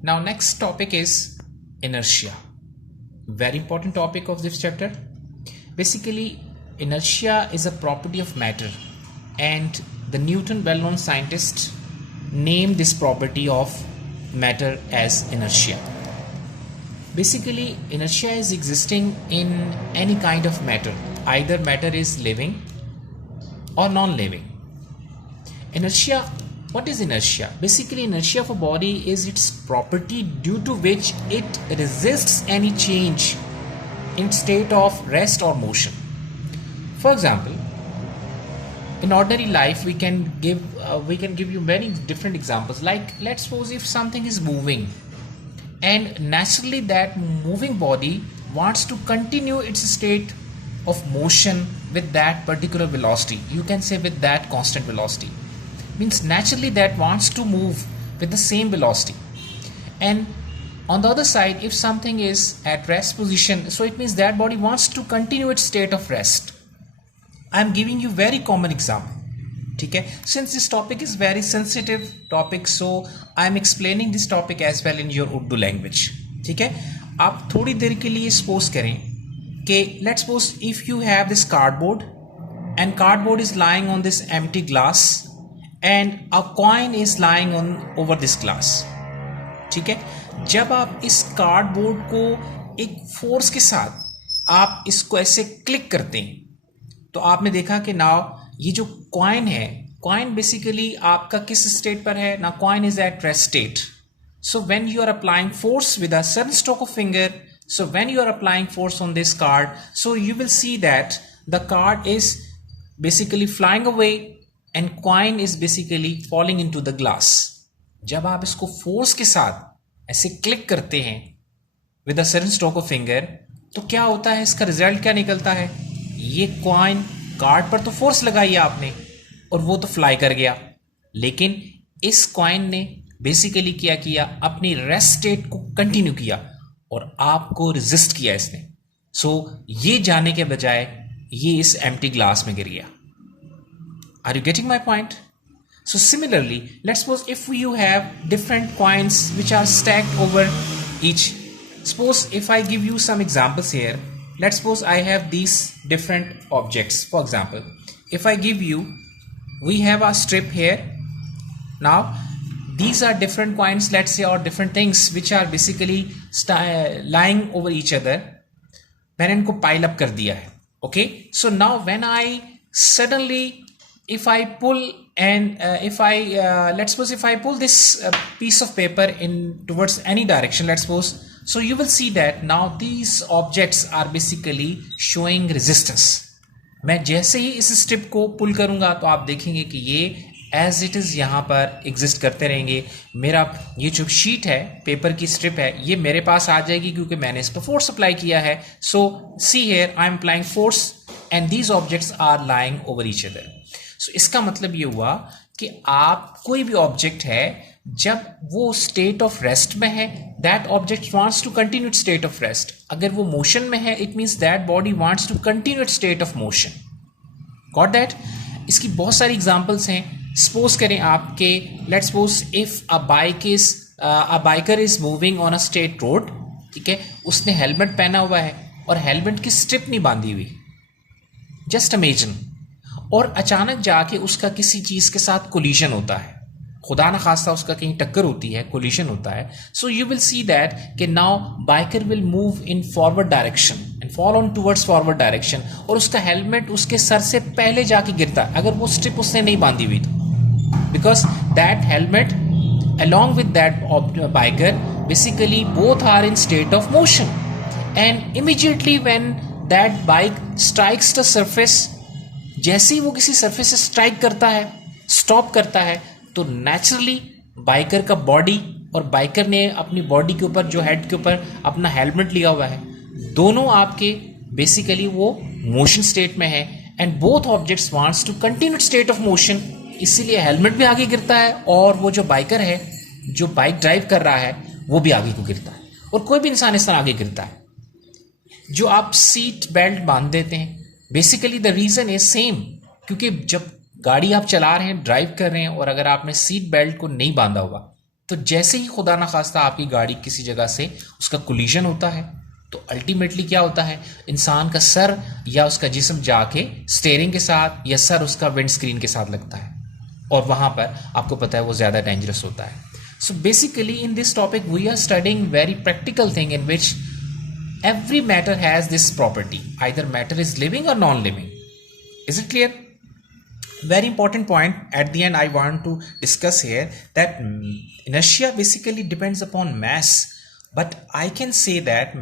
Now next topic is inertia. Very important topic of this chapter. Basically, inertia is a property of matter, and the Newton, well-known scientist, named this property of matter as inertia. Basically, inertia is existing in any kind of matter. Either matter is living or non-living. Inertia, what is inertia? Basically, inertia of a body is its property due to which it resists any change in state of rest or motion. For example, in ordinary life we can give you many different examples. Like, let's suppose if something is moving, and naturally that moving body wants to continue its state of motion with that particular velocity. You can say with that constant velocity. Means naturally that wants to move with the same velocity. And on the other side, if something is at rest position, so it means that body wants to continue its state of rest. I am giving you very common example. Okay? Since this topic is very sensitive topic, so I am explaining this topic as well in your Urdu language. ठीक है? आप थोड़ी देर के लिए suppose करें कि let's suppose if you have this cardboard and cardboard is lying on this empty glass and a coin is lying on over this glass. ठीक है? जब आप इस कार्डबोर्ड को एक फोर्स के साथ आप इसको ऐसे क्लिक करते हैं, तो आपने देखा कि नाउ ये जो कॉइन है, कॉइन बेसिकली आपका किस स्टेट पर है ना? Coin is at rest state. So when you are applying force with a certain stroke of finger, so when you are applying force on this card, so you will see that the card is basically flying away and coin is basically falling into the glass. जब आप इसको force के साथ ऐसे click करते हैं with a certain stroke of finger, तो क्या होता है? इसका रिजल्ट क्या निकलता है? ये कॉइन कार्ड पर तो फोर्स लगाई आपने और वो तो फ्लाई कर गया, लेकिन इस कॉइन ने बेसिकली क्या किया? अपनी रेस्ट स्टेट को कंटिन्यू किया और आपको रेजिस्ट किया इसने. सो ये जाने के बजाय ये इस एम्प्टी ग्लास में गिर गया. Are you getting my point? So similarly, let's suppose if you have different coins which are stacked over each. Suppose if I give you some examples here. Let's suppose I have these different objects. For example, if I give you, we have a strip here. Now, these are different coins, let's say, or different things which are basically lying over each other. मैंने इनको pile up कर दिया है. Okay? So now when I suddenly, if I pull and let's suppose if I pull this piece of paper in towards any direction, let's suppose, so you will see that now these objects are basically showing resistance. मैं जैसे ही इस strip को पुल करूंगा तो आप देखेंगे कि ये एज इट इज़ यहाँ पर एग्जिस्ट करते रहेंगे. मेरा ये जो शीट है, पेपर की स्ट्रिप है, ये मेरे पास आ जाएगी क्योंकि मैंने इस पर फोर्स अप्लाई किया है. So see here I am applying force and these objects are lying over each other. So इसका मतलब ये हुआ कि आप कोई भी ऑब्जेक्ट है, जब वो स्टेट ऑफ रेस्ट में है, that object wants to continue its state of rest. अगर वो मोशन में है, it means that body wants to continue its state of motion. Got that? इसकी बहुत सारी एग्जांपल्स हैं. सपोज करें आपके, let's suppose if a biker is moving on a straight road. ठीक है, उसने हेलमेट पहना हुआ है और हेलमेट की स्ट्रिप नहीं बांधी हुई. Just imagine. और अचानक जाके उसका किसी चीज़ के साथ कोलिशन होता है, खुदा न खास्ता उसका कहीं टक्कर होती है, कोलिशन होता है. So you will see that कि now biker will move in forward direction and fall on towards forward direction, और उसका हेलमेट उसके सर से पहले जाके गिरता है अगर वो स्ट्रिप उसने नहीं बांधी हुई तो. Because that helmet along with that biker, basically both are in state of motion, and immediately when that bike strikes the surface, जैसे ही वो किसी सरफेस से स्ट्राइक करता है, स्टॉप करता है, तो नेचुरली बाइकर का बॉडी और बाइकर ने अपनी बॉडी के ऊपर, जो हेड के ऊपर अपना हेलमेट लिया हुआ है, दोनों आपके बेसिकली वो मोशन स्टेट में है. And both objects wants to continue state of motion, इसीलिए हेलमेट भी आगे गिरता है और वो जो बाइकर है, जो बाइक ड्राइव कर रहा है, वो भी आगे को गिरता है. और कोई भी इंसान इस तरह आगे गिरता है. जो आप सीट बेल्ट बांध देते हैं, basically the reason is same, क्योंकि जब गाड़ी आप चला रहे हैं, ड्राइव कर रहे हैं, और अगर आपने सीट बेल्ट को नहीं बांधा हुआ, तो जैसे ही खुदा ना खास्ता आपकी गाड़ी किसी जगह से उसका कोलिजन होता है तो अल्टीमेटली क्या होता है, इंसान का सर या उसका जिस्म जाके स्टीयरिंग के साथ या सर उसका विंड स्क्रीन के साथ लगता है और वहाँ पर आपको पता है वो ज़्यादा डेंजरस होता है. So basically in this topic we are studying very practical thing in which every matter has this property, either matter is living or non-living. Is it clear? Very important point at the end I want to discuss here that inertia basically depends upon mass, but I can say that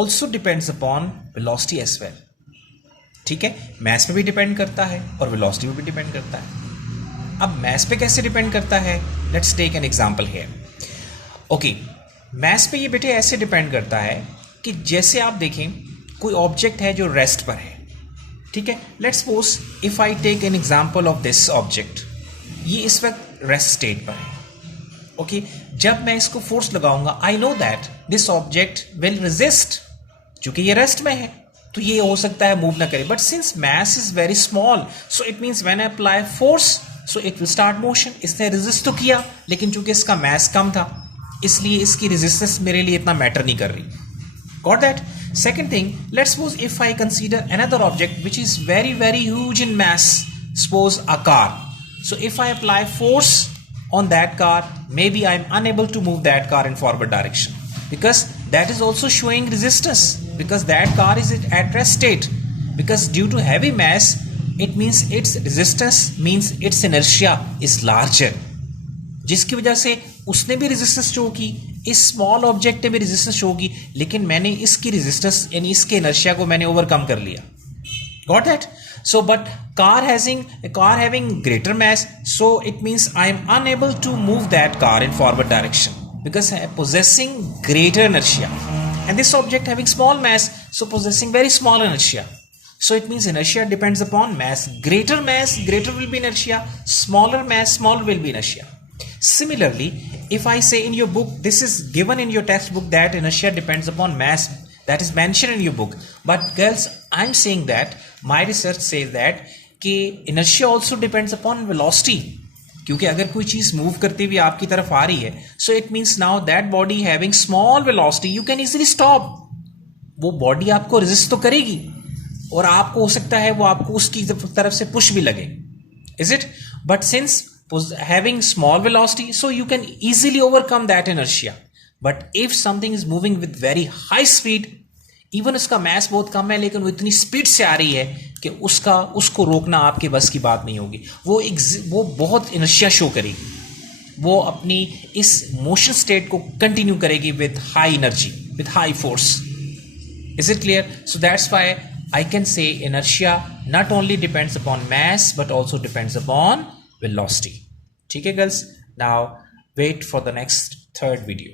also depends upon velocity as well. ठीक है, mass पे भी depend करता है और velocity पे भी depend करता है. अब mass पे कैसे depend करता है? Let's take an example here. Okay, mass पे ये बेटे ऐसे depend करता है कि जैसे आप देखें कोई ऑब्जेक्ट है जो रेस्ट पर है, ठीक है. Let's suppose if I take an example of this object, ये इस वक्त रेस्ट स्टेट पर है. ओके, जब मैं इसको फोर्स लगाऊंगा I know that this object will resist, क्योंकि ये रेस्ट में है तो ये हो सकता है मूव ना करे. But since mass is very small so it means when I apply force so it will start motion. इसने रेजिस्ट तो किया लेकिन चूंकि इसका मास कम था इसलिए इसकी रेजिस्टेंस मेरे लिए इतना मैटर नहीं कर रही. Got that? Second thing, let's suppose if I consider another object which is very very huge in mass, suppose a car. So if I apply force on that car, maybe I'm unable to move that car in forward direction because that is also showing resistance because that car is at rest state because due to heavy mass it means its resistance means its inertia is larger, जिसकी वजह से उसने भी resistance show की, इस small object ने भी resistance show की, लेकिन मैंने इसकी रेजिस्टेंस यानी इसके इनर्शिया को मैंने ओवरकम कर लिया. Got that? So but car having greater mass so it means I am unable to move that car in forward direction because I am possessing greater inertia and this object having small mass so possessing very small inertia. So it means inertia depends upon mass, greater will be inertia, smaller mass, smaller will be inertia. Similarly, if I say in your book, this is given in your textbook that inertia depends upon mass, that is mentioned in your book. But girls, I'm saying that my research says that कि inertia also depends upon velocity. क्योंकि अगर कोई चीज़ move करती हुई आपकी तरफ आ रही है, so it means now that body having small velocity, you can easily stop. वो बॉडी आपको रेजिस्ट तो करेगी और आपको हो सकता है वो आपको उसकी तरफ से पुश भी लगे. Is it? But since having small velocity so you can easily overcome that inertia. But if something is moving with very high speed, even उसका mass बहुत कम है लेकिन वो इतनी स्पीड से आ रही है कि उसको रोकना आपके बस की बात नहीं होगी. वो बहुत inertia शो करेगी, वो अपनी इस मोशन स्टेट को कंटिन्यू करेगी with high energy, with high force. Is it clear? So that's why I can say inertia not only depends upon mass but also depends upon velocity. ठीक है girls, now wait for the next third video.